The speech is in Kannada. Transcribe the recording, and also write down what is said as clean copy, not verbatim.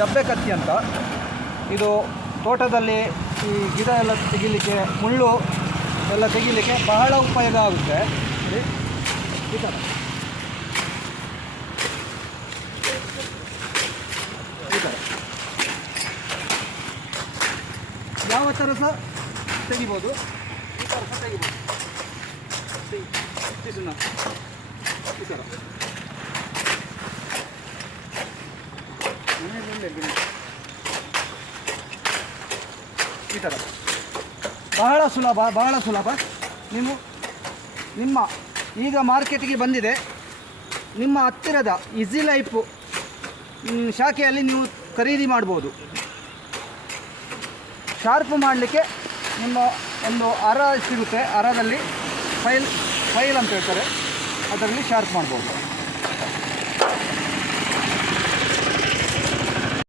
ಡಬ್ಬೆ ಕತ್ತಿ ಅಂತ. ಇದು ತೋಟದಲ್ಲಿ ಈ ಗಿಡ ಎಲ್ಲ ತೆಗಿಲಿಕ್ಕೆ, ಮುಳ್ಳು ಎಲ್ಲ ತೆಗಿಲಿಕ್ಕೆ ಬಹಳ ಉಪಯೋಗ ಆಗುತ್ತೆ. ನೋಡಿ ಈ ಥರ ಯಾವ ಥರ ಸಹ ತೆಗಿಬೋದು, ಈ ಥರ ಸಹ ತೆಗಿಬೋದು. ಇದನ್ನು ಈ ಥರ ಈ ಥರ ಬಹಳ ಸುಲಭ. ನಿಮ್ಮ ಈಗ ಮಾರ್ಕೆಟಿಗೆ ಬಂದಿದೆ, ನಿಮ್ಮ ಹತ್ತಿರದ ಈಸಿ ಲೈಫ್ ಶಾಖೆಯಲ್ಲಿ ನೀವು ಖರೀದಿ ಮಾಡ್ಬೋದು. ಶಾರ್ಪ್ ಮಾಡಲಿಕ್ಕೆ ನಿಮ್ಮ ಒಂದು ಅರ ಸಿಗುತ್ತೆ, ಅರದಲ್ಲಿ ಫೈಲ್ ಅಂತ ಹೇಳ್ತಾರೆ, ಅದರಲ್ಲಿ ಶಾರ್ಪ್ ಮಾಡ್ಬೋದು.